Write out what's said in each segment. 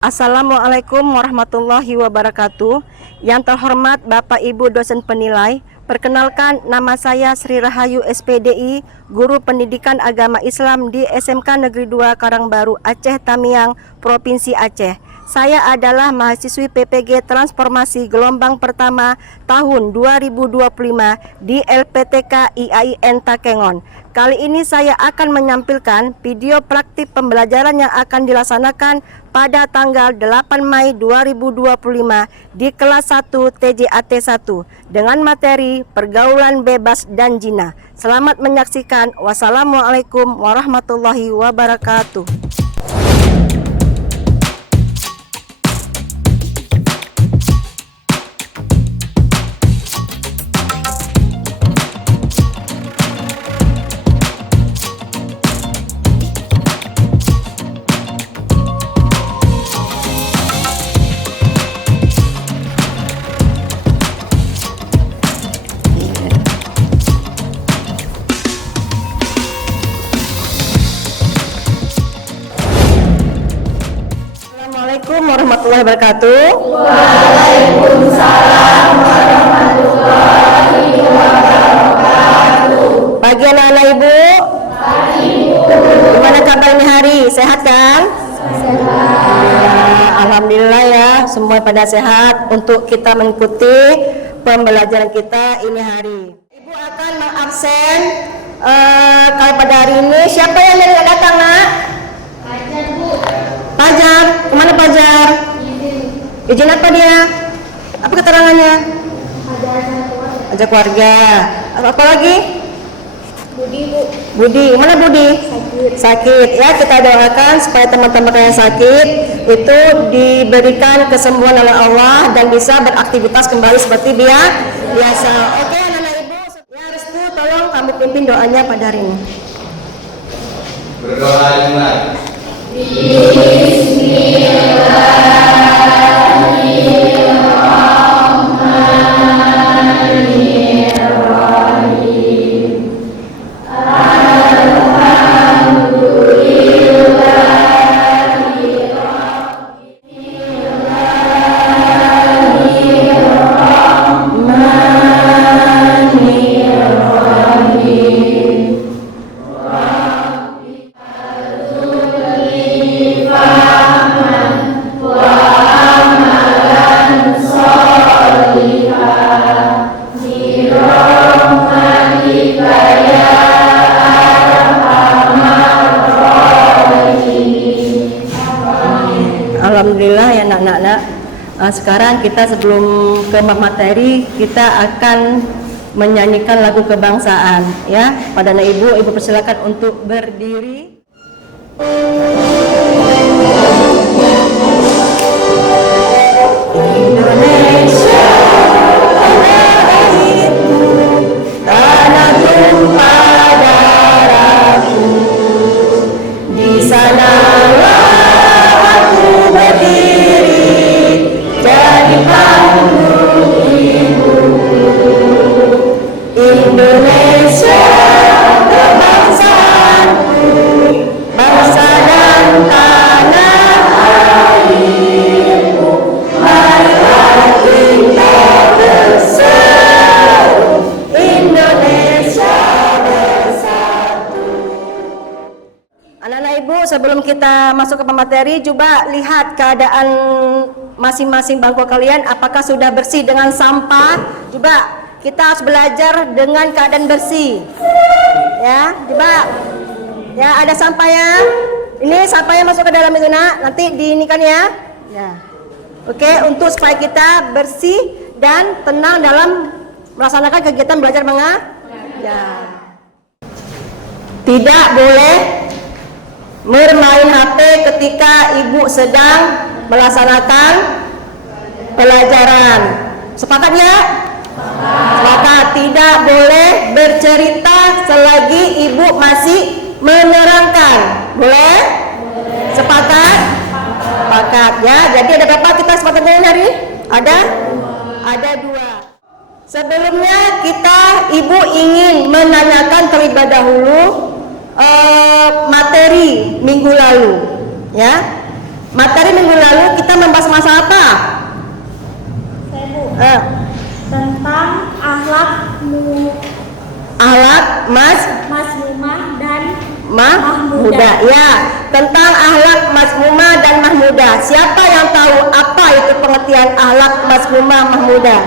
Assalamualaikum warahmatullahi wabarakatuh. Yang terhormat Bapak Ibu dosen penilai, perkenalkan nama saya Sri Rahayu SPDI, Guru Pendidikan Agama Islam di SMK Negeri 2 Karangbaru, Aceh Tamiang, Provinsi Aceh. Saya adalah mahasiswi PPG Transformasi gelombang pertama tahun 2025 di LPTK IAIN Takengon. Kali ini saya akan menampilkan video praktik pembelajaran yang akan dilaksanakan pada tanggal 8 Mei 2025 di kelas 1 TJAT 1 dengan materi pergaulan bebas dan zina. Selamat menyaksikan. Wassalamualaikum warahmatullahi wabarakatuh. Assalamualaikum warahmatullahi wabarakatuh. Waalaikumsalam warahmatullahi wabarakatuh. Pagi anak-anak ibu. Pagi ibu. Gimana kabar ini hari? Sehat kan? Sehat. Alhamdulillah ya, semua pada sehat untuk kita mengikuti pembelajaran kita ini hari. Ibu akan mengabsen kalau pada hari ini. Siapa yang tidak datang, nak? Pajar bu. Pajar, kemana Pajar? Izin apa dia? Apa keterangannya? Ajak keluarga. Apa lagi? Budi bu. Budi, mana Budi? Sakit. Ya, kita doakan supaya teman-teman yang sakit itu diberikan kesembuhan oleh Allah dan bisa beraktivitas kembali seperti biasa. Oke, anak-anak ibu. Ya, Restu, tolong kamu pimpin doanya pada hari ini. Berdoa dimulai. Alhamdulillah ya nak. Sekarang kita sebelum ke materi kita akan menyanyikan lagu kebangsaan ya. Pada anak ibu persilakan untuk berdiri. Indonesia airku, tanah tumpah darahku, di sanalah aku berdiri jadi panggung ibuku. Indonesia kebangsaanku, bangsa dan tanah airku, marilah kita bersatu, Indonesia bersatu. Anak-anak ibu, sebelum kita masuk ke pemateri, coba lihat keadaan masing-masing bangku kalian, apakah sudah bersih dengan sampah. Coba kita harus belajar dengan keadaan bersih ya. Coba ya, ada sampah ya, ini sampahnya masuk ke dalam itu nak, nanti diinikan ya. Oke, untuk supaya kita bersih dan tenang dalam melaksanakan kegiatan belajar mengajar. Tidak boleh bermain HP ketika ibu sedang melaksanakan pelajaran. Sepakat ya? Sepakat. Tidak boleh bercerita selagi ibu masih menerangkan. Boleh? Sepakat? Sepakat ya. Jadi ada berapa kita sepakatnya hari? Ada 2. Sebelumnya ibu ingin menanyakan terlebih dahulu materi minggu lalu, ya. Materi minggu lalu kita membahas masalah apa? Saya Bu. Eh, Tentang akhlak Akhlak Masmumah dan Mahmudah. Ya, tentang akhlak Masmumah dan Mahmudah. Siapa yang tahu apa itu pengertian akhlak Masmumah Mahmudah?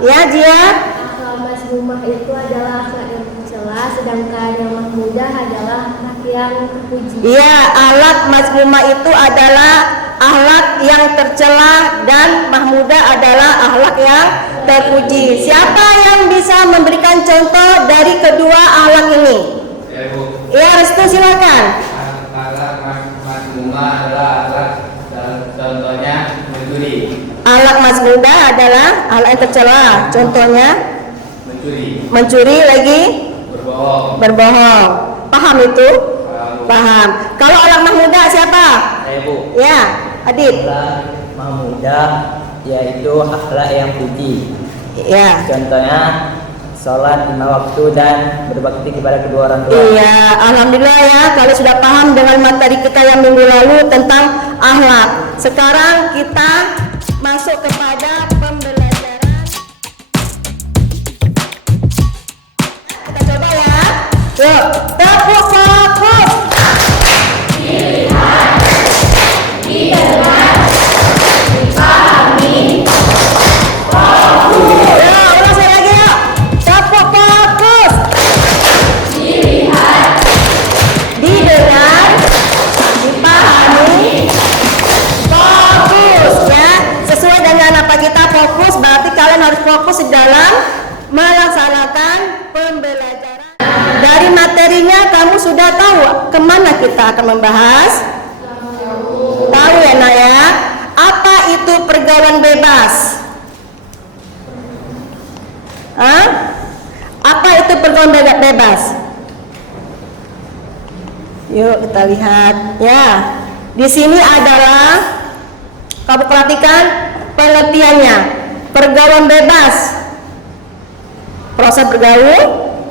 Ya, Jia. akhlak Masmumah itu adalah akhlak yang tercela, sedangkan yang mahmudah adalah akhlak yang terpuji. Iya, akhlak Masmumah itu adalah akhlak yang tercela dan Mahmudah adalah akhlak yang terpuji. Siapa yang bisa memberikan contoh dari kedua akhlak ini? Ya, Bu. Ya, Restu silakan. Akhlak Masmumah adalah akhlak contohnya mencuri. Akhlak Masmudah adalah akhlak yang tercela. Contohnya mencuri lagi berbohong. Paham itu? Paham. Kalau akhlak Mahmudah siapa? Saya Bu. Ya, Adit. Akhlak Mahmudah yaitu akhlak yang puji. Ya. Contohnya sholat 5 waktu dan berbakti kepada kedua orang tua. Iya, alhamdulillah ya kalau sudah paham dengan materi kita yang minggu lalu tentang akhlak. Sekarang kita masuk kepada pembelajaran. Kita coba ya. Yuk, tepuk fokus. Ya, ulang sekali lagi yuk. Tepuk fokus. Didengar, dipahami, fokus ya. Sesuai dengan apa kita fokus, berarti kalian harus fokus di dalam melaksanakan pembelajaran. Dari materinya kamu sudah tahu kemana kita akan membahas? Tahu ya Nak ya. Apa itu pergaulan bebas? Hah? Apa itu pergaulan bebas? Yuk kita lihat ya. Di sini adalah kamu perhatikan pengertiannya. Pergaulan bebas. Proses bergaul,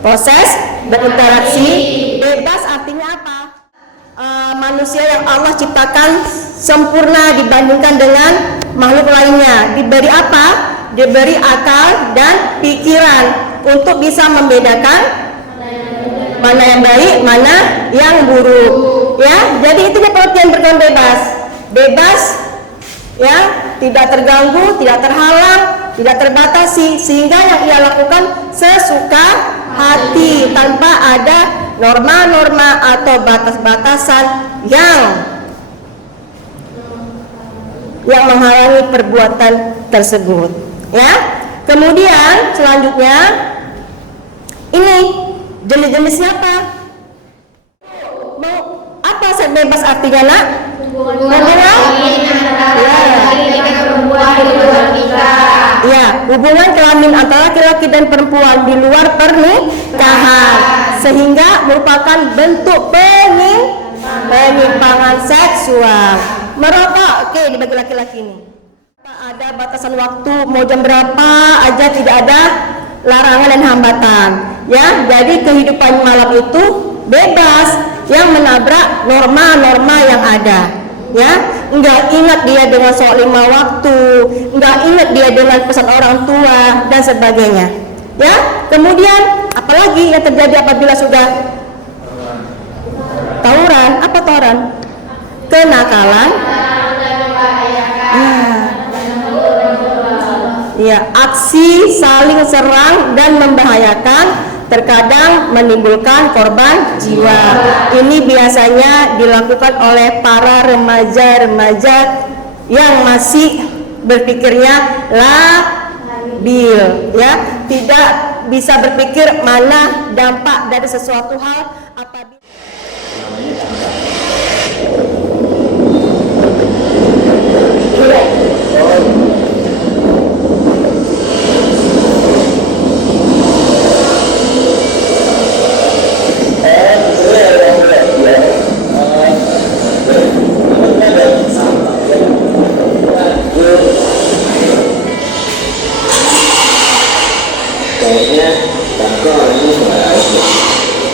proses berinteraksi. Bebas artinya apa? Manusia yang Allah ciptakan sempurna dibandingkan dengan makhluk lainnya. Diberi apa? Diberi akal dan pikiran untuk bisa membedakan mana yang baik, mana yang buruk. Ya, jadi itu pengertian bergaul bebas. Bebas, ya, tidak terganggu, tidak terhalang, tidak terbatasi, sehingga yang ia lakukan sesuka hati tanpa ada norma-norma atau batas-batasan yang menghalangi perbuatan tersebut. Ya, kemudian selanjutnya ini jenis-jenisnya apa? Apa bebas artinya Nak? Hubungan ya, hubungan kelamin antara laki-laki dan perempuan di luar pernikahan, sehingga merupakan bentuk penyimpangan seksual. Merokok, oke, dibagi laki-laki ini. Ada batasan waktu, mau jam berapa aja, tidak ada larangan dan hambatan. Ya, jadi kehidupan malam itu bebas yang menabrak norma-norma yang ada. Ya, enggak ingat dia dengan sholat 5 waktu, enggak ingat dia dengan pesan orang tua dan sebagainya. Ya, kemudian apalagi yang terjadi apabila sudah tawuran? Apa tawuran? Kenakalan. Ya, aksi saling serang dan membahayakan, terkadang menimbulkan korban jiwa. Ini biasanya dilakukan oleh para remaja-remaja yang masih berpikirnya labil, ya, tidak bisa berpikir mana dampak dari sesuatu hal apabila kayaknya Tanko orangnya nggak aja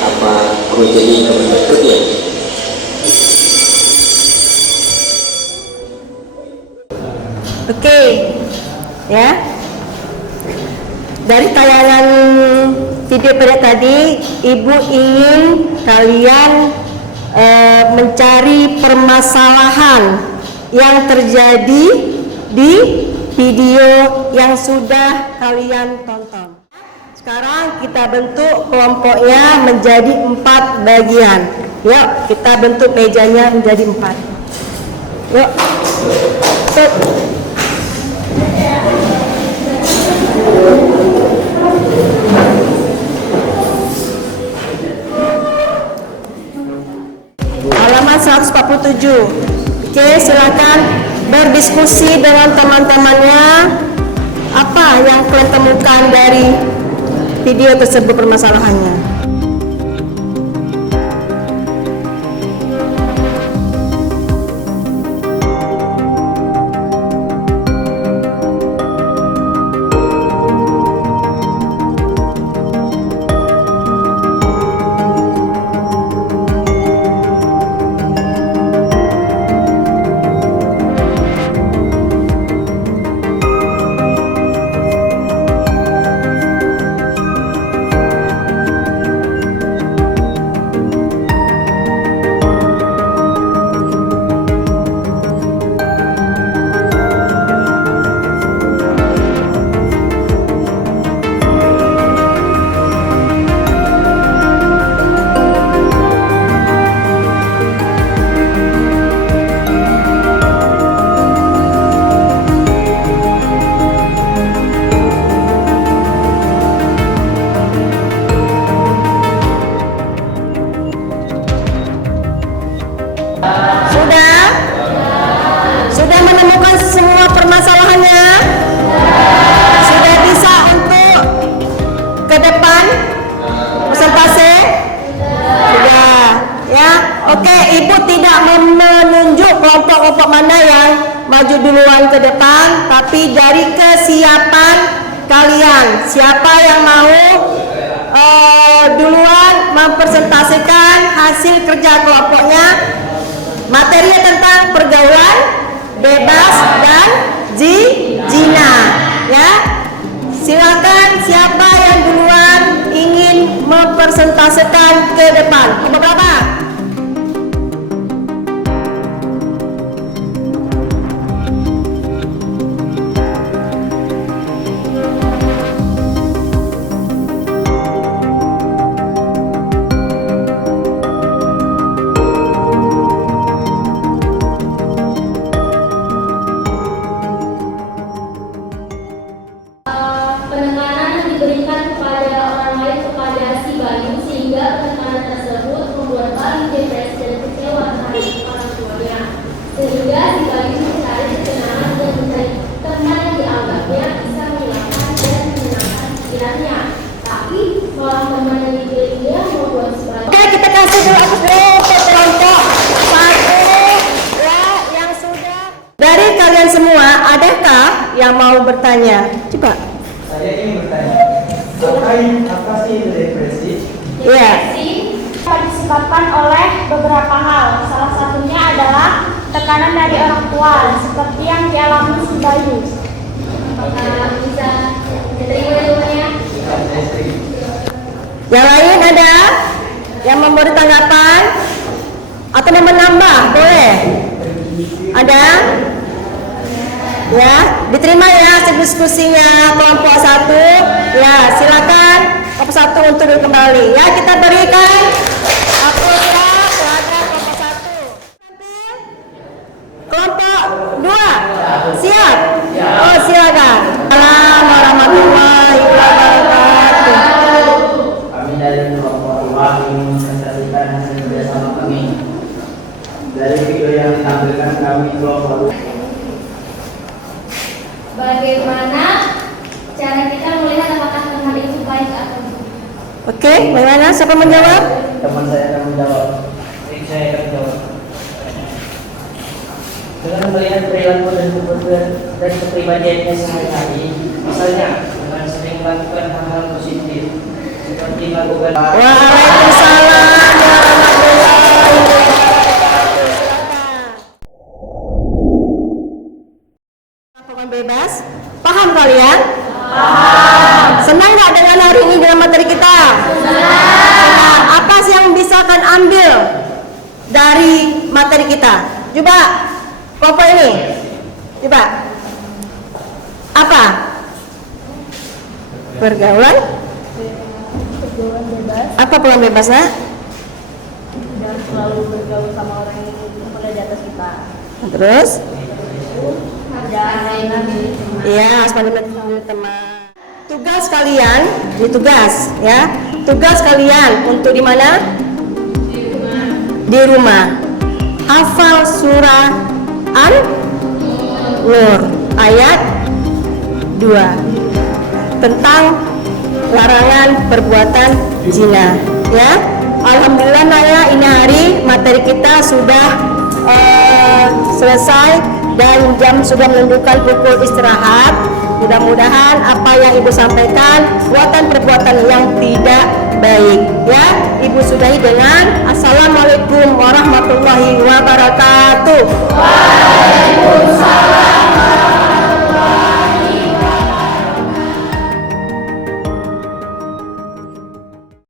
apa perlu jadi teman deket ya. Oke, ya. Dari tayangan video pada tadi, Ibu ingin kalian mencari permasalahan yang terjadi di video yang sudah kalian tonton. Sekarang kita bentuk kelompoknya menjadi 4 bagian. Yuk, kita bentuk mejanya menjadi 4. Yuk. Tuh. Halaman 147. Oke, silakan berdiskusi dengan teman-temannya. Apa yang kalian temukan dari video tersebut permasalahannya? Sudah menemukan semua permasalahannya? Sudah bisa untuk ke depan presentasi? Sudah, ya. Oke, Ibu tidak menunjuk kelompok-kelompok mana yang maju duluan ke depan, tapi dari kesiapan kalian, siapa yang mau duluan mempresentasikan hasil kerja kelompoknya? Materinya tentang pergaulan bebas dan zina, ya. Silakan siapa yang duluan ingin mempresentasikan ke depan. Nomor berapa? Penekanan yang diberikan kepada orang lain kepada si Bayu sehingga penekanan tersebut membuat Bayu depresi dan kecewa terhadap orang tuanya, sehingga si Bayu mencari ketenangan dan mencari teman yang dianggapnya bisa menghilangkan dan menenangkan pikirannya, tapi malah teman yang dipilihnya membuat si Bayu. Oke, kita kasih dulu untuk kelompok 1 ya, yang sudah. Dari kalian semua, adakah yang mau bertanya? Coba. Saya ingin bertanya, apa sih itu depresi? Iya. Depresi dapat disebabkan oleh beberapa hal. Salah satunya adalah tekanan dari orang tua, seperti yang dialami si Bayu. Bisa diterima jawabannya? Yang lain ada yang memberi tanggapan atau yang menambah? Boleh. Ada? Ya, diterima ya hasil diskusinya kelompok 1. Ya, silakan kelompok 1 untuk duduk kembali. Ya, kita berikan aplaus kepada kelompok 1. Kelompok 2, siap? Oh, silakan. Assalamualaikum warahmatullahi wabarakatuh. Kami dari kelompok 2 ingin mempresentasikan hasil kerjasama kami. Dari video yang ditampilkan kami kelompok 2. Bagaimana cara kita melihat apakah teman itu baik atau tidak? Oke, bagaimana? Siapa menjawab? Teman saya akan menjawab. Saya akan menjawab. Dengan melihat perilaku dan kepribadiannya sehari-hari, misalnya dengan sering melakukan hal-hal positif seperti melakukan. Waalaikumsalam warahmatullahi wabarakatuh. Pokoknya bebas. Paham kalian? Paham. Senang nggak dengan hari ini dengan materi kita? Senang. Apa sih yang bisa kalian ambil dari materi kita? Coba, kelompok ini. Coba. Apa? Pergaulan? Pergaulan bebas, Apa peluang bebasnya? dan selalu bergaul sama orang yang pada di atas kita. Terus? Dan Iya, harus pandai teman. Tugas kalian, ini tugas ya. Tugas kalian untuk di mana? Di rumah. Hafal surah An-Nur ayat 2 tentang larangan perbuatan zina ya. Alhamdulillah Naya, ini hari materi kita sudah selesai dan jam sudah menentukan pukul istirahat. Mudah-mudahan apa yang Ibu sampaikan perbuatan yang tidak baik ya. Ibu sudahi dengan Assalamualaikum warahmatullahi